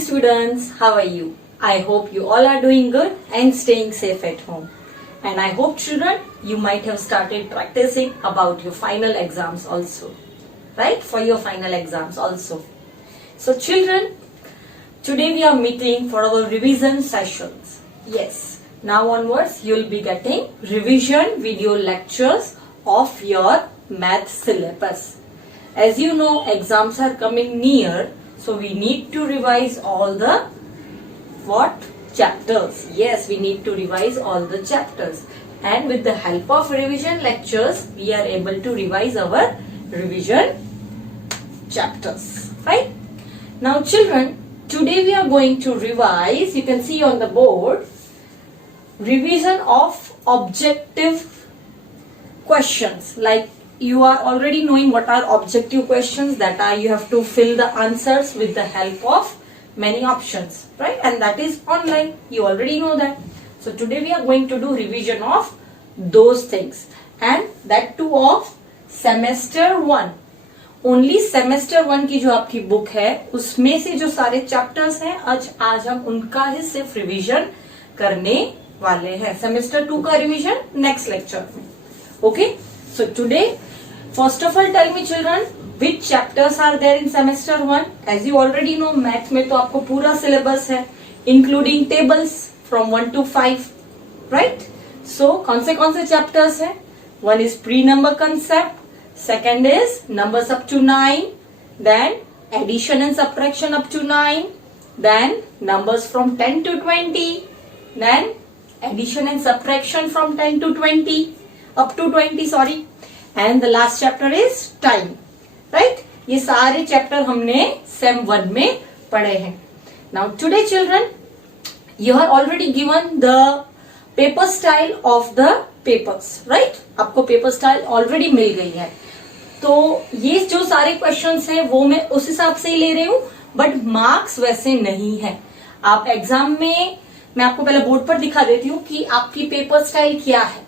Students, how are you? I hope you all are doing good and staying safe at home. And I hope children, you might have started practicing about your final exams also. Right? For your final exams also. So children, today we are meeting for our revision sessions. Yes, now onwards you will be getting revision video lectures of your math syllabus. As you know, exams are coming near, so we need to revise all the what? Chapters. Yes, we need to revise all the chapters. And with the help of revision lectures, we are able to revise our revision chapters. Right? Now children, today we are going to revise, you can see on the board, revision of objective questions. Like you are already knowing what are objective questions, that are you have to fill the answers with the help of many options, right? And that is online, you already know that. So today we are going to do revision of those things, and that too of semester 1. Only semester 1 की जो आपकी book है उसमें से जो सारे chapters हैं आज हम उनका ही सिर्फ रिवीजन करने वाले हैं. सेमेस्टर 2 का रिवीजन नेक्स्ट लेक्चर में. Okay, so today first of all tell me children which chapters are there in semester 1. As you already know, math में तो आपको पूरा सिलेबस है including tables from 1 to 5, right? So कौन से chapters हैं? One is pre number concept, second is numbers up to 9, then addition and subtraction up to 9, then numbers from 10 to 20, then addition and subtraction from 10 to 20 up to 20, sorry, and the last chapter is time, right? ये सारे chapter हमने same 1 में पढ़े हैं. Now today children, you are already given the paper style of the papers, right? आपको paper style already मिल गई है. तो ये जो सारे क्वेश्चंस हैं वो मैं उस हिसाब से ही ले रही हूँ, बट मार्क्स वैसे नहीं है. आप एग्जाम में, मैं आपको पहले बोर्ड पर दिखा देती हूँ कि आपकी पेपर स्टाइल क्या है.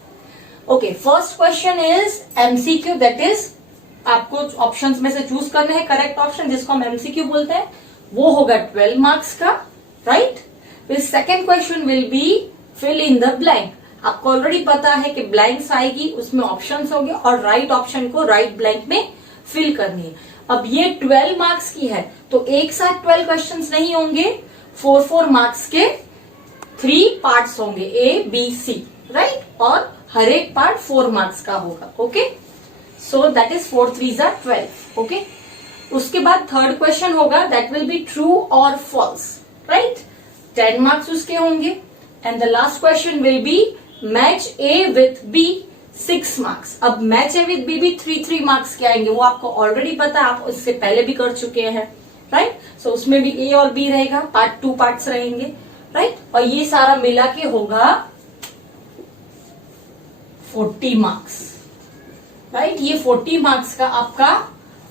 Okay, first question is MCQ, that is आपको ऑप्शंस में से चूज करना है करेक्ट ऑप्शन, जिसको हम एमसीक्यू बोलते हैं. वो होगा 12 मार्क्स का, राइट? फिर second question will be fill in the blank. आपको ऑलरेडी पता है कि ब्लैंक्स आएगी, उसमें ऑप्शंस होंगे और राइट ऑप्शन को राइट ब्लैंक में फिल करनी है. अब ये 12 मार्क्स की है, तो एक साथ 12 क्वेश्चंस नहीं होंगे, 4 मार्क्स के 3 पार्ट्स होंगे, ए बी सी, राइट? और हर एक पार्ट 4 मार्क्स का होगा. Okay, so that is 4 3s are 12. Okay, उसके बाद थर्ड क्वेश्चन होगा, दैट विल बी ट्रू और फॉल्स, राइट? 10 मार्क्स उसके होंगे. And the last question will be match A with B, 6 marks. अब मैच ए विथ बी भी 3 marks के आएंगे, वो आपको ऑलरेडी पता है, आप उससे पहले भी कर चुके हैं, राइट? सो उसमें भी ए और बी रहेगा, पार्ट 2 पार्ट्स रहेंगे, राइट? और ये सारा मिला के होगा 40 मार्क्स, राइट? ये 40 मार्क्स का आपका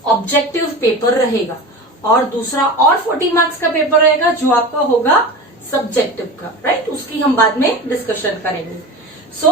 ऑब्जेक्टिव पेपर रहेगा. और दूसरा और 40 मार्क्स का पेपर रहेगा जो आपका होगा सब्जेक्टिव का, राइट? उसकी हम बाद में डिस्कशन करेंगे. सो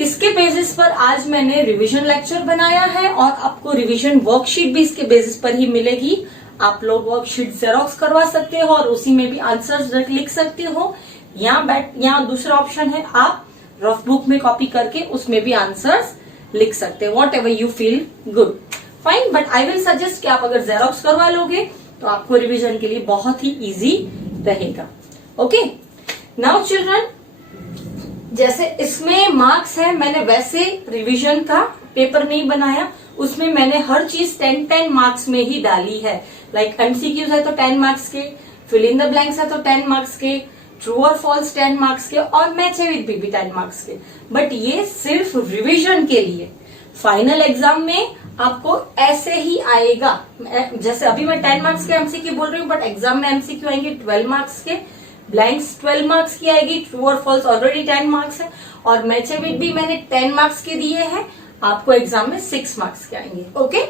इसके बेसिस पर आज मैंने रिवीजन लेक्चर बनाया है, और आपको रिवीजन वर्कशीट भी इसके बेसिस पर ही मिलेगी. आप लोग वर्कशीट जेरोक्स करवा सकते हो और उसी में भी आंसर्स लिख सकते हो. यहाँ दूसरा ऑप्शन है, आप रफ बुक में कॉपी करके उसमें भी आंसर्स लिख सकते हो, what ever you feel good, fine. But I will suggest कि आप अगर जेरोक्स करवा लोगे तो आपको रिविजन के लिए बहुत ही इजी रहेगा. ओके, नाउ चिल्ड्रन, जैसे इसमें मार्क्स है, मैंने वैसे रिवीजन का पेपर नहीं बनाया, उसमें मैंने हर चीज 10 मार्क्स में ही डाली है. लाइक एमसीक्यूज है तो 10 मार्क्स के, फिल इन द ब्लैंक्स है तो 10 मार्क्स के, ट्रू और फॉल्स 10 मार्क्स के, और मैच है विद बी भी 10 मार्क्स के. बट ये सिर्फ रिवीजन के लिए. फाइनल एग्जाम में आपको ऐसे ही आएगा, जैसे अभी मैं 10 मार्क्स के एमसीक्यू बोल रही हूँ, बट एग्जाम में एमसीक्यू आएंगे 12 मार्क्स के, ब्लैंक्स 12 मार्क्स की आएगी, ट्रू और फॉल्स ऑलरेडी 10 मार्क्स है, और मैच विद भी मैंने 10 मार्क्स के दिए हैं. आपको एग्जाम में 6 मार्क्स के आएंगे. Okay,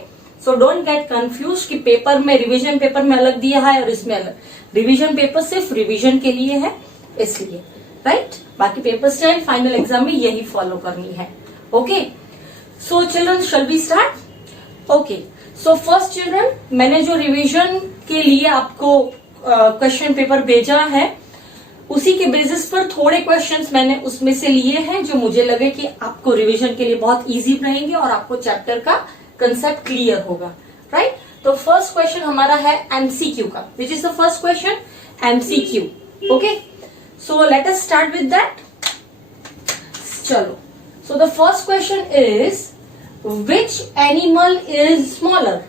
so don't get confuse कि पेपर में, रिवीजन पेपर में अलग दिया है और इसमें अलग. रिवीजन पेपर सिर्फ रिवीजन के लिए है, इसलिए, राइट? बाकी पेपर स्टाइल फाइनल एग्जाम में यही फॉलो करनी है. Okay, so children, shall we start? Okay, so first children, मैंने जो रिवीजन के लिए आपको क्वेश्चन पेपर भेजा है, उसी के बेसिस पर थोड़े क्वेश्चंस मैंने उसमें से लिए हैं जो मुझे लगे कि आपको रिवीजन के लिए बहुत इजी रहेंगे और आपको चैप्टर का कंसेप्ट क्लियर होगा, राइट। तो फर्स्ट क्वेश्चन हमारा है एमसीक्यू का, which is the first question, MCQ. Okay, so let us start with that. चलो, so the first question is which animal is smaller.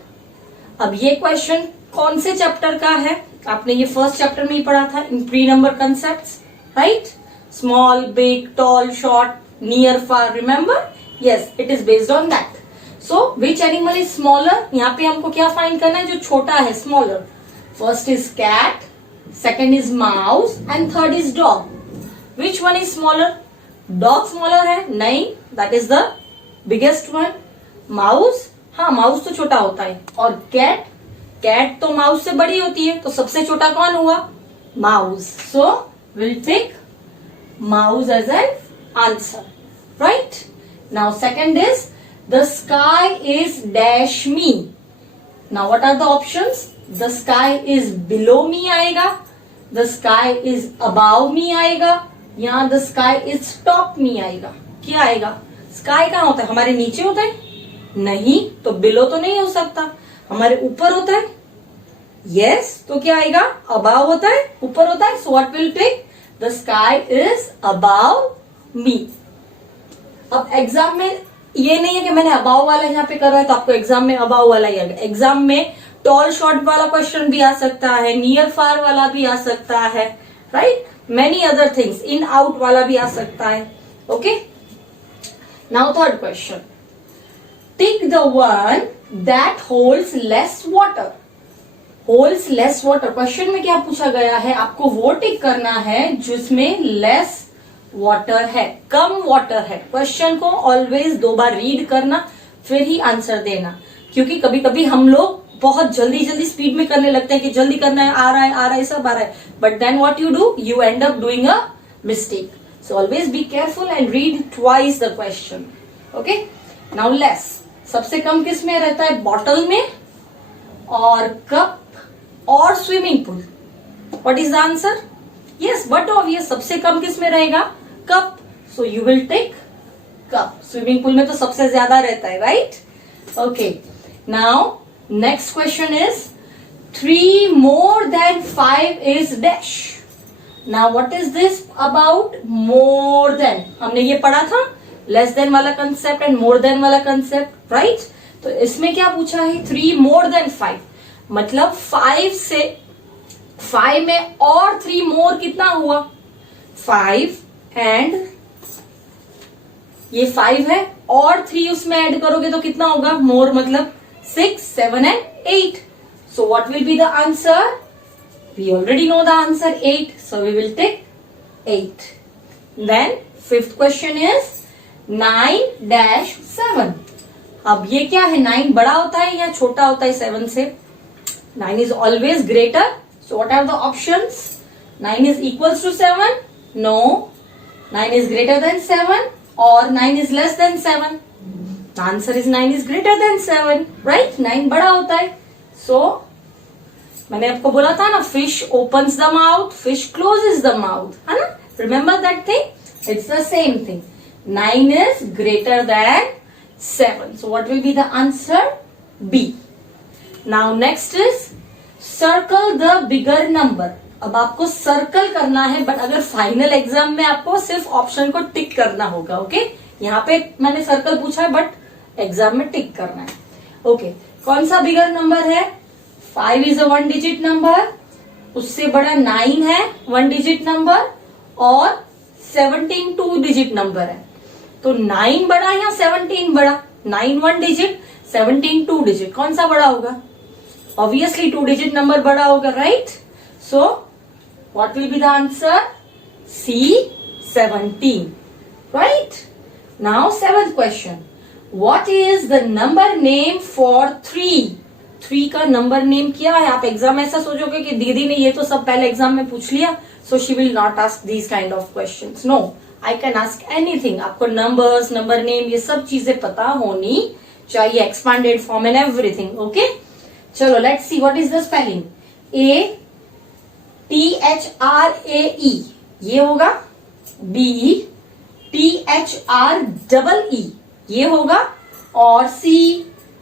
अब ये क्वेश्चन कौन से चैप्टर का है, आपने ये फर्स्ट चैप्टर में ही पढ़ा था in pre number concepts, right. Small, big, tall, short, near, far, remember, yes, it is based on that. So which animal is smaller, यहाँ पे हमको क्या फाइंड करना है, जो छोटा है, smaller. First is cat, second is mouse and third is dog. Which one is smaller, dog smaller है, नहीं, that is the biggest one. Mouse, हाँ माउस तो छोटा होता है, और कैट, कैट तो माउस से बड़ी होती है, तो सबसे छोटा कौन हुआ, mouse. So will take mouse as an answer, right. Now second is the sky is dash me. Now what are the options, the sky is below me आएगा, the sky is above me आएगा, या the sky is top me आएगा। क्या आएगा, sky कहाँ होता है, हमारे नीचे होता है, नहीं, तो बिलो तो नहीं हो सकता, हमारे ऊपर होता है, यस, तो क्या आएगा, अबाव होता है, ऊपर होता है। So what will take, the sky is above me. अब एग्जाम में ये नहीं है कि मैंने अबाव वाला यहाँ पे करा है तो आपको एग्जाम में अबाव वाला ही आएगा। एग्जाम में टॉल शॉर्ट वाला क्वेश्चन भी आ सकता है, नियर फार वाला भी आ सकता है, right, many other things, in out वाला भी आ सकता है। Okay, now third question, tick the one that holds less water. Holds less water, question में क्या पूछा गया है, आपको वो टिक करना है जिसमें लेस वाटर है, कम वाटर है। क्वेश्चन को ऑलवेज 2 बार रीड करना, फिर ही आंसर देना, क्योंकि कभी कभी हम लोग बहुत जल्दी जल्दी स्पीड में करने लगते हैं कि जल्दी करना है, आ रहा है, सब आ रहा है, but then what you do, you end up doing a mistake. So always be careful and read twice the question. Okay, now less, सबसे कम किस में रहता है, बॉटल में, और कप, और swimming pool. What is the answer, yes, but obvious, सबसे कम किस में रहेगा, cup, so you will take cup. Swimming pool में तो सबसे ज्यादा रहता है, right. Okay, now next question is 3 more than 5 is dash. Now what is this about more than, हमने ये पढ़ा था, लेस देन वाला कंसेप्ट एंड मोर देन वाला कंसेप्ट, राइट। तो इसमें क्या पूछा है, 3 more than 5, मतलब 5 से 5 में और 3 मोर कितना हुआ, 5 एंड ये 5 है और 3 उसमें ऐड करोगे तो कितना होगा, मोर मतलब 6, 7 and 8. So what will be the answer? We already know the answer 8. So we will take 8. Then fifth question is 9-7. अब ये क्या है, 9 बड़ा होता है या छोटा होता है 7 से? 9 is always greater. So what are the options? 9 is equals to 7? No. 9 is greater than 7 or 9 is less than 7? The answer is 9 is greater than 7, right? 9 बड़ा होता है. So मैंने आपको बोला था ना, fish opens the mouth, fish closes the mouth, है ना? Remember that thing? It's the same thing. 9 is greater than 7. So what will be the answer? B. Now next is circle the bigger number. अब आपको circle करना है, but अगर final exam में आपको सिर्फ ऑप्शन को टिक करना होगा. ओके, यहाँ पे मैंने सर्कल पूछा है बट एग्जाम में टिक करना है. ओके, कौन सा बिगर नंबर है? 5 इज अ 1 डिजिट नंबर, उससे बड़ा 9 है 1 डिजिट नंबर, और 17 2 डिजिट नंबर है. तो 9 बड़ा या 17 बड़ा? 9 1 डिजिट, 17 2 डिजिट, कौन सा बड़ा होगा? ऑब्वियसली 2 डिजिट नंबर बड़ा होगा, right? So what will be the answer? C, 17, right? Now 7th question. What is the number name for 3? 3 का नंबर नेम क्या है? आप एग्जाम ऐसा सोचोगे कि दीदी ने ये तो सब पहले एग्जाम में पूछ लिया, so she will not ask these kind of questions. No, I can ask anything. आपको नंबर्स, नंबर नेम, ये सब चीजें पता होनी चाहिए, expanded form and everything. Okay, चलो let's see what is the spelling. A THRAE ये होगा, B THREE ये होगा, और C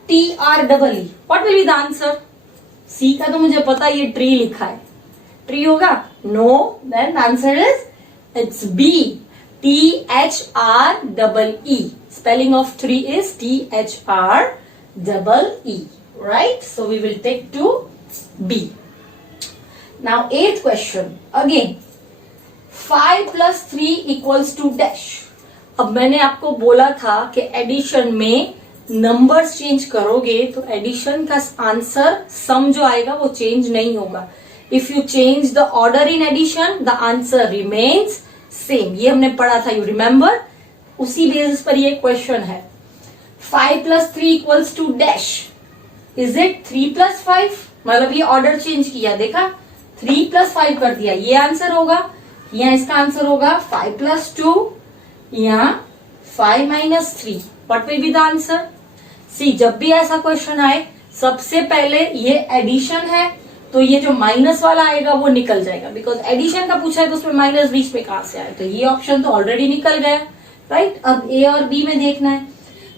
TREE. What will be the answer? C का तो मुझे पता ये ट्री लिखा है, ट्री होगा? No, then answer is it's B THREE. Spelling of tree is THREE, right? So we will take to B. Now 8th question again. 5 plus 3 equals to dash. अब मैंने आपको बोला था कि एडिशन में नंबर्स चेंज करोगे तो एडिशन का आंसर सम जो आएगा वो चेंज नहीं होगा. If you change the order in addition the answer remains same. ये हमने पढ़ा था, यू रिमेम्बर. उसी बेसिस पर ये क्वेश्चन है. 5 plus 3 equals to dash. Is it 3 plus 5? मतलब ये ऑर्डर चेंज किया, देखा, 3 plus 5 कर दिया, ये आंसर होगा. यहाँ इसका आंसर होगा 5 plus 2, यहाँ 5 minus 3. What will be the answer? See, जब भी ऐसा क्वेश्चन आए सबसे पहले ये एडिशन है तो ये जो माइनस वाला आएगा वो निकल जाएगा, बिकॉज एडिशन का पूछा है तो उसमें माइनस बीच में कहां से आए, तो ये ऑप्शन तो ऑलरेडी निकल गया, राइट. अब ए और बी में देखना है,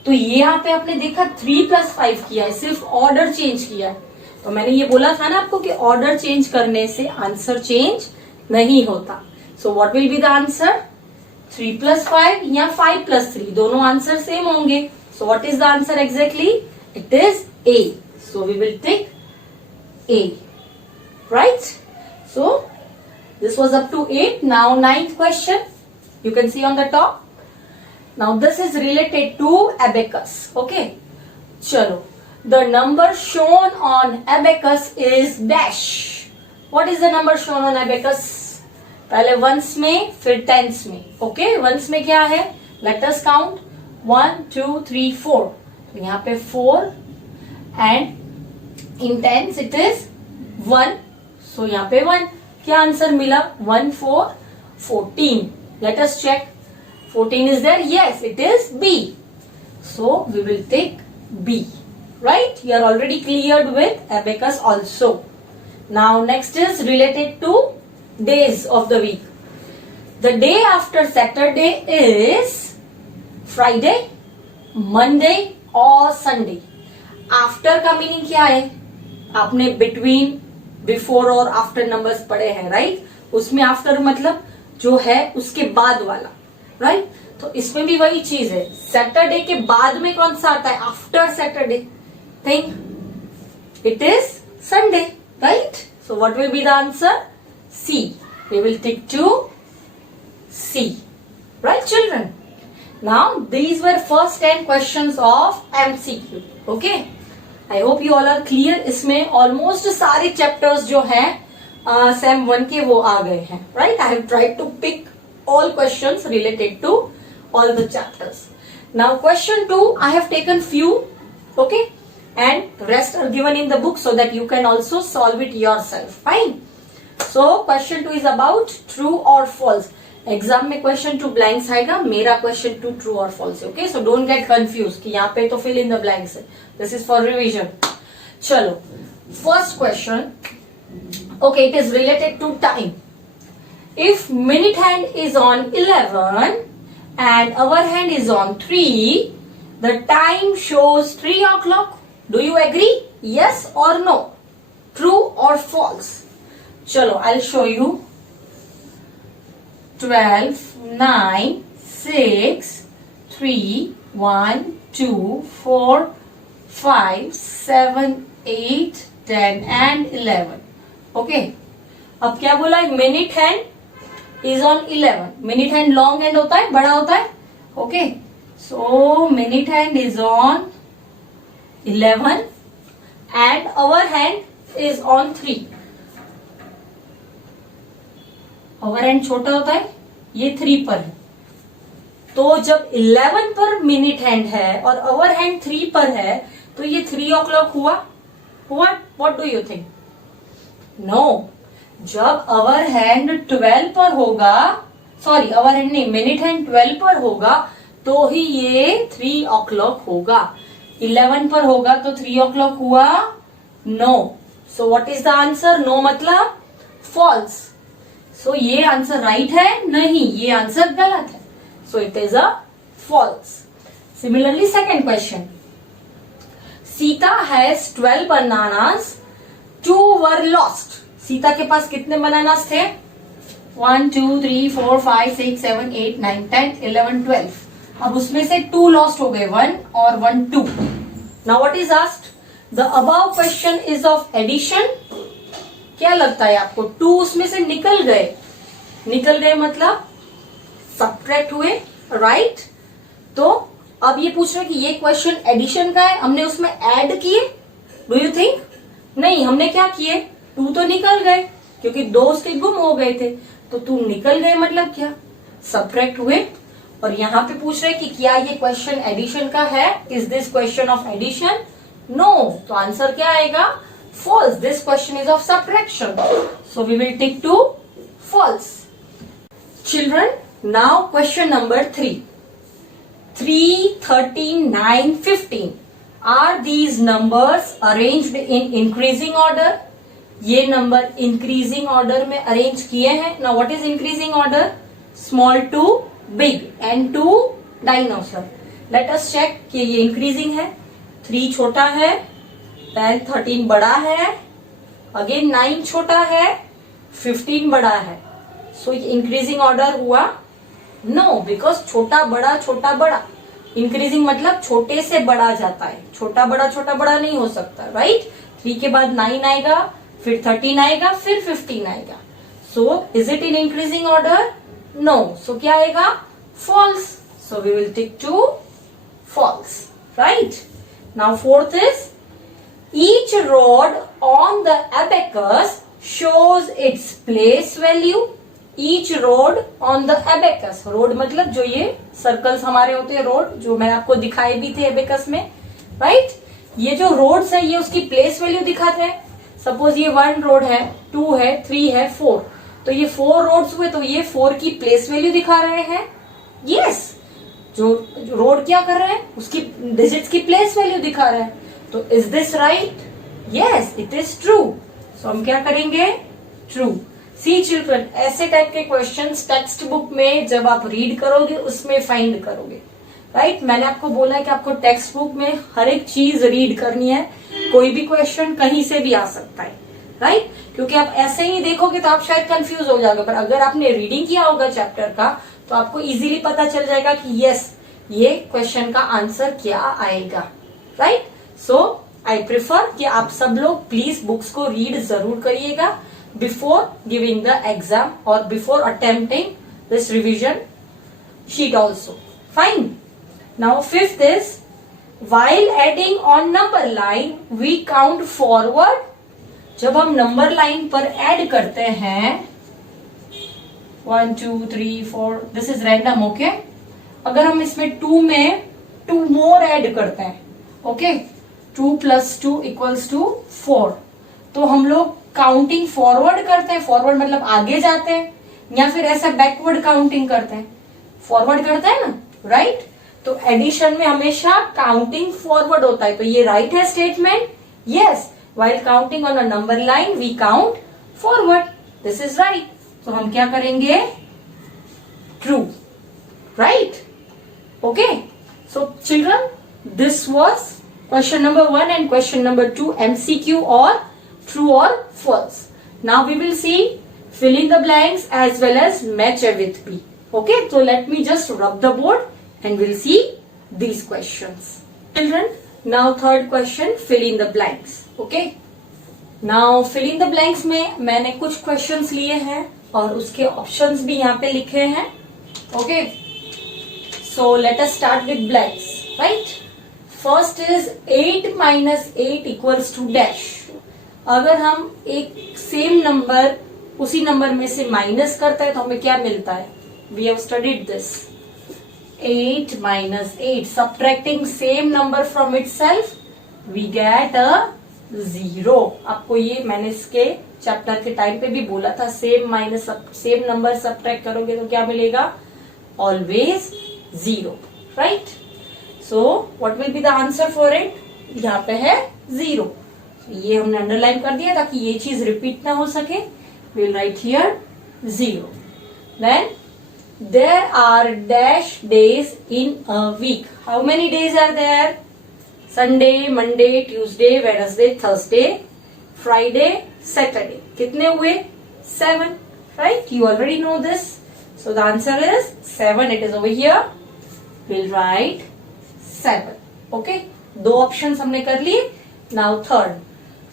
तो ये यहाँ पे आपने देखा 3 plus 5 किया है, सिर्फ ऑर्डर चेंज किया है. तो मैंने ये बोला था ना आपको कि ऑर्डर चेंज करने से आंसर चेंज नहीं होता. सो what will be the answer? 3 plus 5 या 5 plus 3, दोनों आंसर सेम होंगे. So what is the answer exactly? It is A. So we will take A, right. So this was up to 8. Now 9th question. You can see on the top. Now this is related to abacus. Okay. Chalo. The number shown on abacus is dash. What is the number shown on abacus? पहले ones में, फिर tens में. Okay. Ones में क्या है? Let us count. 1, 2, 3, 4. तो यहाँ पे 4 and in tens it is 1. So यहाँ पे 1. क्या आंसर मिला? 1, 4, 14. Let us check. 14 is there? Yes, it is B. So we will take B. Right? You are already cleared with abacus also. Now next is related to days of the week. The day after Saturday is Friday, Monday or Sunday. After का meaning क्या है? आपने between, before और after numbers पढ़े हैं, right? उसमें after मतलब जो है उसके बाद वाला, राइट. तो इसमें भी वही चीज है. सैटरडे के बाद में कौन सा आता है? After Saturday. Think it is Sunday, right. So what will be the answer? C. We will take to C, right children. Now these were first 10 questions of MCQ. Okay, I hope you all are clear. इसमें almost सारे chapters जो हैं same 1 के वो आ गए हैं, right. I have tried to pick all questions related to all the chapters. Now question 2, I have taken few, okay, and rest are given in the book so that you can also solve it yourself. Fine. So question 2 is about true or false. Exam में question 2 blanks आएगा, मेरा question 2 true or false है. Okay, so don't get confused कि यहाँ पे तो fill in the blanks है. This is for revision. चलो, first question. Okay, it is related to time. If minute hand is on 11 and hour hand is on 3, the time shows 3 o'clock. Do you agree? Yes or no? True or false? Chalo, I'll show you. 12, 9, 6, 3, 1, 2, 4, 5, 7, 8, 10 and 11. Okay. अब क्या बोला है? Minute hand is on 11. Minute hand long hand होता है, बड़ा होता है. Okay, so minute hand is on 11 and hour hand is on 3. Hour hand छोटा होता है, ये 3 पर है. तो जब 11 पर मिनट हैंड है और आवर हैंड 3 पर है तो ये 3 o'clock हुआ. What do you think? No. जब आवर हैंड 12 पर होगा, सॉरी आवर हैंड नहीं, मिनट हैंड 12 पर होगा तो ही ये 3 o'clock होगा. 11 पर होगा तो 3 o'clock हुआ? No. So what is the answer? No मतलब फॉल्स। सो ये आंसर राइट है? नहीं, ये आंसर गलत है। So it is a false. Similarly second question, Sita has 12 bananas, 2 were lost. सीता के पास कितने बनानास थे? 1 2 3 4 5 6 7 8 9 10 11 12। अब उसमें से 2 लॉस्ट हो गए, 1 और 1 2। Now what is asked? The above question is of addition. क्या लगता है आपको? 2 उसमें से निकल गए, निकल गए मतलब सब्ट्रैक्ट हुए, राइट? तो अब ये पूछ रहे कि ये क्वेश्चन एडिशन का है, हमने उसमें ऐड किए? Do you think? नहीं, हमने क्या किए? 2 तो निकल गए क्योंकि 2 उसके गुम हो गए थे। तो 2 निकल गए मतलब क्या? सब्ट्रैक्ट हुए। और यहाँ पे पूछ रहे कि क्या ये क्वेश्चन एडिशन का है? Is this question of addition? No. तो आंसर क्या आएगा? False. This question is of subtraction. So we will tick to false. Children, now question number 3. 3, 13, 9, 15. Are these numbers arranged in increasing order? ये number increasing order में arrange किए हैं। Now what is increasing order? Small to big and to dinosaur. Let us check कि ये increasing है। 3 छोटा है, then 13 बड़ा है, अगेन 9 छोटा है, 15 बड़ा है। सो ये इंक्रीजिंग ऑर्डर हुआ? नो, बिकॉज छोटा बड़ा। इंक्रीजिंग मतलब छोटे से बड़ा जाता है, छोटा बड़ा नहीं हो सकता, राइट? 3 के बाद 9 आएगा, फिर 13 आएगा, फिर 15 आएगा। So is it in increasing order? No. So क्या आएगा? False. So we will tick to false, right? Now fourth is, each rod on the abacus shows its place value. Each rod on the abacus. Rod मतलब जो ये circles हमारे होते हैं, road जो मैं आपको दिखाए भी थे एबेकस में, राइट? ये जो रोड्स है ये उसकी प्लेस वैल्यू दिखाते हैं। सपोज ये 1 रोड है, 2 है, 3 है, 4। तो ये 4 रोड्स हुए, तो ये 4 की प्लेस वैल्यू दिखा रहे हैं। यस, जो रोड क्या कर रहे हैं, उसकी डिजिट्स की प्लेस वैल्यू दिखा रहे हैं। तो is this right? Yes, it is true. So हम क्या करेंगे? ट्रू। सी चिल्ड्रन, ऐसे टाइप के क्वेश्चंस टेक्स्ट बुक में जब आप रीड करोगे उसमें फाइंड करोगे, राइट? मैंने आपको बोला है कि आपको टेक्स्ट बुक में हर एक चीज रीड करनी है। कोई भी क्वेश्चन कहीं से भी आ सकता है, राइट? क्योंकि आप ऐसे ही देखोगे तो आप शायद कंफ्यूज हो जाओगे, पर अगर आपने रीडिंग किया होगा चैप्टर का तो आपको इजीली पता चल जाएगा कि यस, ये क्वेश्चन का आंसर क्या आएगा, राइट? सो आई प्रिफर कि आप सब लोग प्लीज बुक्स को रीड जरूर करिएगा before giving the exam or before attempting this revision sheet also. Fine. Now fifth is, while adding on number line we count forward. जब हम नंबर लाइन पर ऐड करते हैं 1 2 3 4, दिस इज रैंडम, ओके? अगर हम इसमें 2 में 2 मोर ऐड करते हैं, ओके, 2 + 2 = 4, तो हम लोग काउंटिंग फॉरवर्ड करते हैं। फॉरवर्ड मतलब आगे जाते हैं, या फिर ऐसा बैकवर्ड काउंटिंग करते हैं? फॉरवर्ड करते हैं ना, राइट? तो एडिशन में हमेशा काउंटिंग फॉरवर्ड होता है। तो ये राइट है statement? Yes, while counting on a number line we count forward. This is right. तो हम क्या करेंगे? True, right? Okay, so children, this was question number 1 and question number 2 MCQ or true or false. Now we will see fill in the blanks as well as match A with B. Okay, so let me just rub the board and we'll see these questions. Children, now third question, fill in the blanks. Okay, now fill in the blanks में मैंने कुछ questions लिए हैं और उसके options भी यहाँ पे लिखे हैं. Okay, so let us start with blanks, right? First is 8 - 8 = dash. अगर हम एक सेम नंबर उसी नंबर में से माइनस करते हैं तो हमें क्या मिलता है? We have studied this. 8 - 8, subtracting same number from itself we get a 0. आपको ये मैंने इसके चैप्टर के टाइम पे भी बोला था, सेम नंबर सब्ट्रैक्ट करोगे तो क्या मिलेगा? Always 0, right? So what will be the answer for it? यहाँ पे है 0. ये हमने अंडरलाइन कर दिया ताकि ये चीज रिपीट ना हो सके. we'll write here 0. Then there are dash days in a week. How many days are there? Sunday, Monday, Tuesday, Wednesday, Thursday, Friday, Saturday. कितने हुए? 7, right? You already know this. So the answer is 7. It is over here. We'll write 7. Okay? दो options हमने कर लिए. Now third.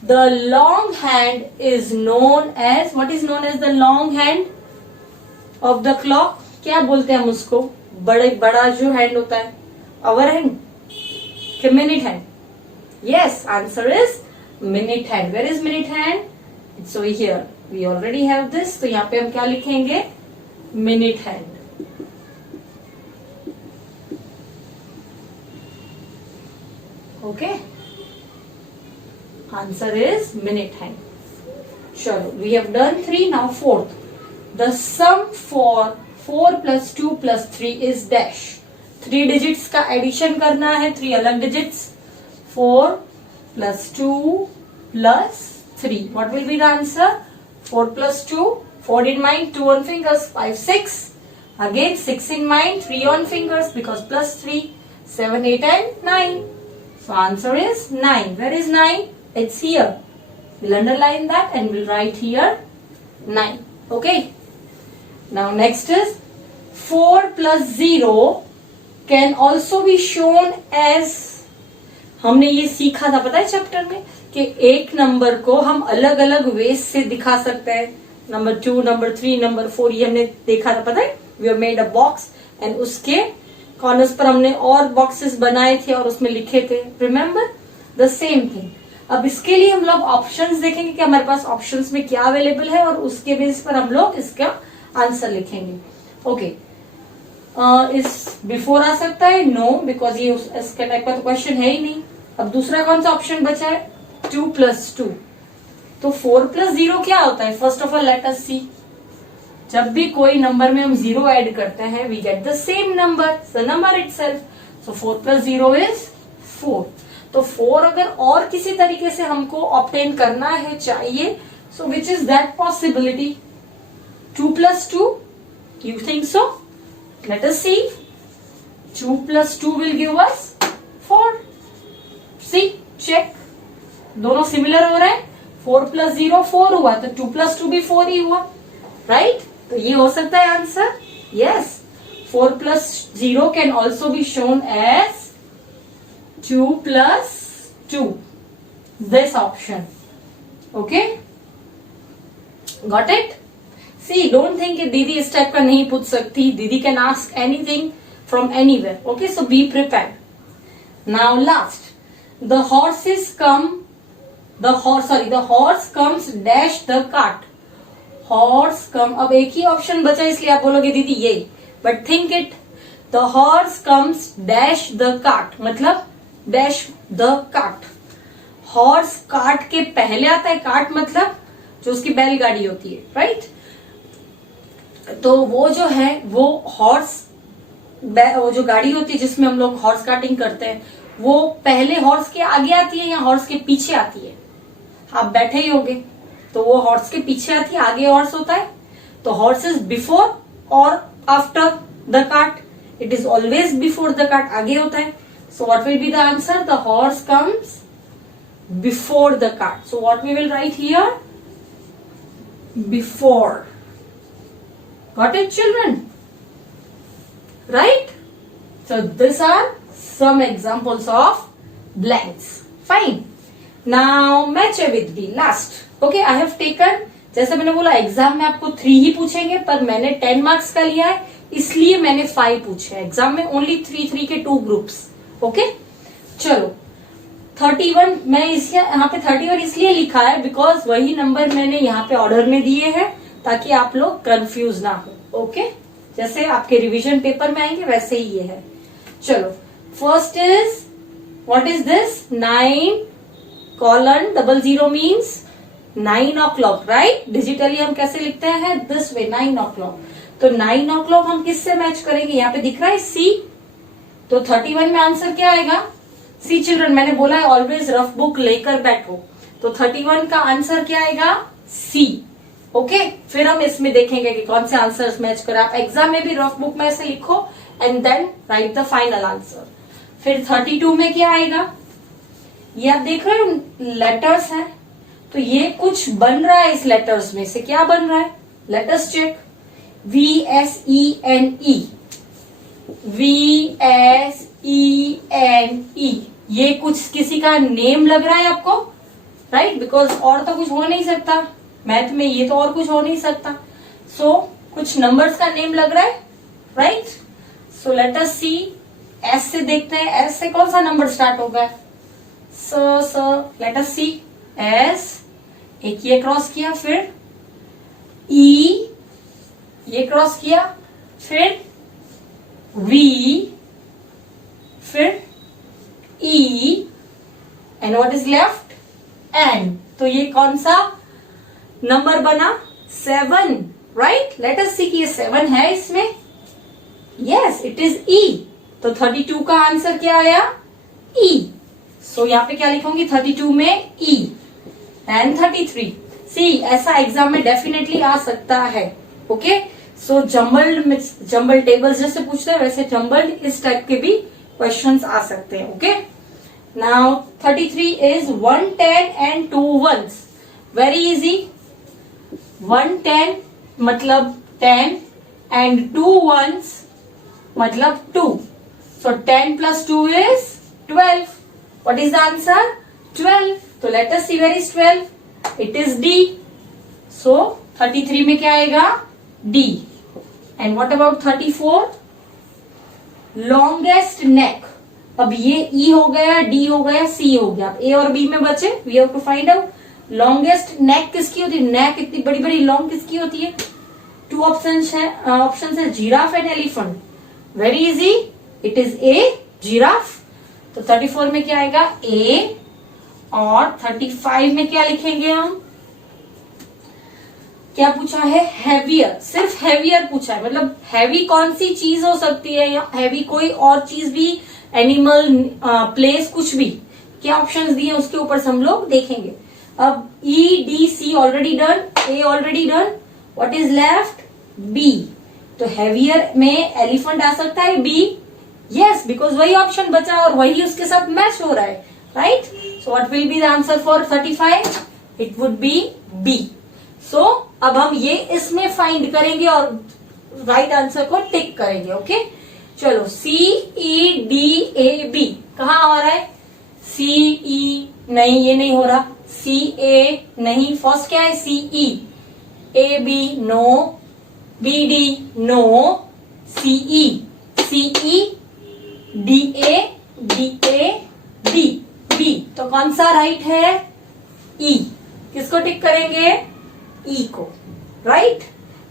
The long hand is known as, what is known as the long hand of the clock? क्या बोलते हैं हम उसको? बड़ा जो हैंड होता है, आवर हैंड कि minute hand? Yes, answer is minute hand. Where is minute hand? It's over here. We already have this. तो यहाँ पे हम क्या लिखेंगे? Minute hand. Okay, answer is minute hand. चलो, we have done 3. Now fourth. The sum for 4 plus 2 plus 3 is dash. 3 digits का addition करना है, 3 अलग digits. 4 plus 2 plus 3. What will be the answer? 4 plus 2. 4 in mind, 2 on fingers. 5, 6. Again 6 in mind, 3 on fingers because plus 3. 7, 8 and 9. So answer is 9. Where is 9? It's here. We'll underline that and we'll write here 9. Okay. Now next is 4 plus 0 can also be shown as, हमने ये सीखा था पता है chapter में कि एक number को हम अलग अलग वेज से दिखा सकते हैं. नंबर 2, नंबर 3, नंबर 4 ये हमने देखा था पता है. We have made a box and उसके कॉर्नर्स पर हमने और बॉक्सेस बनाए थे और उसमें लिखे थे. Remember the same thing. अब इसके लिए हम लोग ऑप्शंस देखेंगे कि हमारे पास ऑप्शंस में क्या अवेलेबल है और उसके बेस पर हम लोग इसका आंसर लिखेंगे. ओके, इस बिफोर आ सकता है? नो, बिकॉज ये इसका टाइप का तो क्वेश्चन है ही नहीं. अब दूसरा कौन सा ऑप्शन बचा है? 2 plus 2. तो 4 plus 0 क्या होता है? First of all let us see. जब भी कोई नंबर में हम 0 ऐड करते हैं we get the same number, the number itself. So 4 plus 0 is 4. तो 4 अगर और किसी तरीके से हमको ऑब्टेन करना है, चाहिए, so which is that possibility? 2 plus 2? You think so? Let us see. 2 plus 2 will give us 4. See, check. दोनों सिमिलर हो रहे हैं. 4 plus 0 4 हुआ तो 2 plus 2 भी 4 ही हुआ, राइट? तो ये हो सकता है answer. Yes, 4 plus 0 can also be shown as 2 plus 2. This option. Okay? Got it? See, don't think कि दीदी इस टाइप का नहीं पूछ सकती. दीदी can ask anything from anywhere. Okay, so be prepared. Now last. The horses come, the horse comes dash the cart. Horse come. अब एक ही ऑप्शन बचा इसलिए आप बोलोगे दीदी यही, but think it. The horse comes dash the cart मतलब dash the cart. Horse cart के पहले आता है. कार्ट मतलब जो उसकी बैलगाड़ी होती है, राइट? तो वो जो है वो हॉर्स, वो जो गाड़ी होती है जिसमें हम लोग हॉर्स कार्टिंग करते हैं, वो पहले हॉर्स के आगे आती है या हॉर्स के पीछे आती है? आप बैठे ही होंगे, तो वो हॉर्स के पीछे आती है, आगे हॉर्स होता है. तो हॉर्स इज बिफोर और after the cart? It is always before the cart, आगे होता है. So what will be the answer? The horse comes before the cart. So what we will write here? Before. Got it, children? Right? So these are some examples of blanks. Fine. Now match with B. Last. Okay, I have taken, जैसे मैंने बोला exam में आपको 3 ही पूछेंगे, पर मैंने 10 marks का लिया है इसलिए मैंने 5 पूछे. एग्जाम में ओनली 3 के 2 ग्रुप्स. ओके, चलो 31 मैं यहाँ पे 31 इसलिए लिखा है बिकॉज वही नंबर मैंने यहाँ पे ऑर्डर में दिए हैं ताकि आप लोग कंफ्यूज ना हो. ओके, जैसे आपके रिवीजन पेपर में आएंगे वैसे ही ये है. चलो, first is what is this? 9 colon 00 means 9 o'clock, right? Digitally हम कैसे लिखते हैं? This way, 9 o'clock. तो 9 o'clock हम किससे मैच करेंगे? यहाँ पे दिख रहा है सी. तो 31 में आंसर क्या आएगा? सी. चिल्ड्रन, मैंने बोला है ऑलवेज रफ बुक लेकर बैठो. तो 31 का आंसर क्या आएगा? सी. ओके फिर हम इसमें देखेंगे कि कौन से आंसर्स मैच करें। आप एग्जाम में भी रफ बुक में ऐसे लिखो and then write the final answer. फिर 32 में क्या आएगा, ये आप देख रहे हो लेटर्स है, तो ये कुछ बन रहा है इस लेटर्स में से, क्या बन रहा है, लेटर्स चेक। VSENE, VSENE, ये कुछ किसी का नेम लग रहा है आपको, राइट, बिकॉज और तो कुछ हो नहीं सकता मैथ में, ये तो और कुछ हो नहीं सकता। सो कुछ नंबर्स का नेम लग रहा है, राइट। सो लेट अस सी, एस से देखते हैं, एस से कौन सा नंबर स्टार्ट होगा, लेट अस सी, एस, एक ये क्रॉस किया, फिर ई, ये क्रॉस किया, फिर वी, फिर E, and what is left, N. तो ये कौन सा नंबर बना, 7, राइट। लेट अस सी कि ये 7 है इसमें, यस इट इज ई। तो 32 का आंसर क्या आया, ई। सो यहाँ पे क्या लिखूंगी, 32 में ई एंड 33। सी ऐसा एग्जाम में डेफिनेटली आ सकता है, ओके। सो जम्बल्ड टेबल्स जैसे पूछते हैं वैसे जम्बल्ड इस टाइप के भी क्वेश्चंस आ सकते हैं, okay. Now 33 is 1 10 and 2 1s, very easy. 1 10 मतलब 10 एंड 2 1s मतलब 2। So 10 plus 2 is 12. What is the answer? 12. So let us see where is 12. It is D. So 33 में क्या आएगा, D. And what about 34? Longest neck. अब ये E हो गया, D हो गया, C हो गया, अब A और B में बचे। We have to find out. Longest neck किसकी होती है, neck इतनी बड़ी बड़ी लॉन्ग किसकी होती है। 2 ऑप्शंस है giraffe and elephant, very easy, it is A, giraffe. तो 34 में क्या आएगा, ए। और 35 में क्या लिखेंगे हम, क्या पूछा है, हैवियर, सिर्फ हैवियर पूछा है, मतलब हैवी कौन सी चीज हो सकती है, या हैवी कोई और चीज भी, एनिमल, प्लेस, कुछ भी, क्या ऑप्शंस दिए उसके ऊपर से हम लोग देखेंगे। अब E, D, C already done, A already done, what is left, B. तो हैवियर में एलिफेंट आ सकता है, बी, यस, बिकॉज वही ऑप्शन बचा और वही उसके साथ मैच हो रहा है, right. So what will be the answer for 35, it would be B. So अब हम ये इसमें फाइंड करेंगे और राइट आंसर को टिक करेंगे, ओके। चलो C E D A B कहाँ आ रहा है, C E नहीं, ये नहीं हो रहा, C A नहीं, फर्स्ट क्या है, C E, A B नो, B D नो, C E, C E, D A, D A, B, B। तो कौन सा राइट है, E। किसको टिक करेंगे, E को, राइट।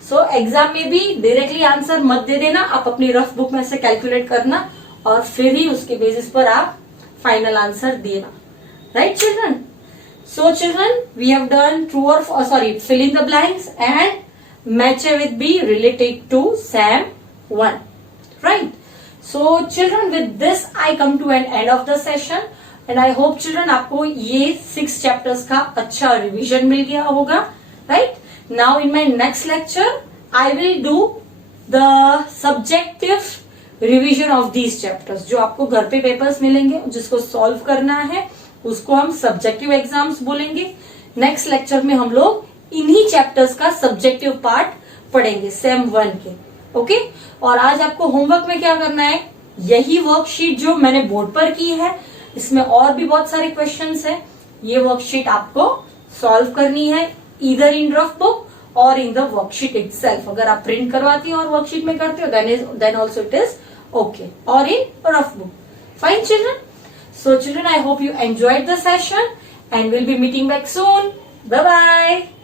सो एग्जाम में भी डायरेक्टली आंसर मत दे देना, आप अपनी रफ बुक में से कैलकुलेट करना और फिर ही उसके बेसिस पर आप फाइनल आंसर देना, right children. So children we have done true और fill in the blanks and match with B related to same 1, right. So children with this I come to an end of the session and I hope children आपको ये 6 chapters का अच्छा revision मिल गया होगा, right. Now in my next lecture, I will do the subjective revision of these chapters. जो आपको घर पे पेपर्स मिलेंगे जिसको सॉल्व करना है उसको हम सब्जेक्टिव एग्जाम्स बोलेंगे। नेक्स्ट लेक्चर में हम लोग इन्हीं चैप्टर्स का सब्जेक्टिव पार्ट पढ़ेंगे सेम 1 के, ओके। और आज आपको होमवर्क में क्या करना है, यही वर्कशीट जो मैंने बोर्ड पर की है, इसमें और भी बहुत सारे क्वेश्चंस हैं, ये वर्कशीट आपको सॉल्व करनी है either in rough book or in the worksheet itself. अगर आप प्रिंट करवाती हो और वर्कशीट में करते हो then also it is okay, or in rough book. Fine children. So children, I hope you enjoyed the session and we'll be meeting back soon. Bye bye.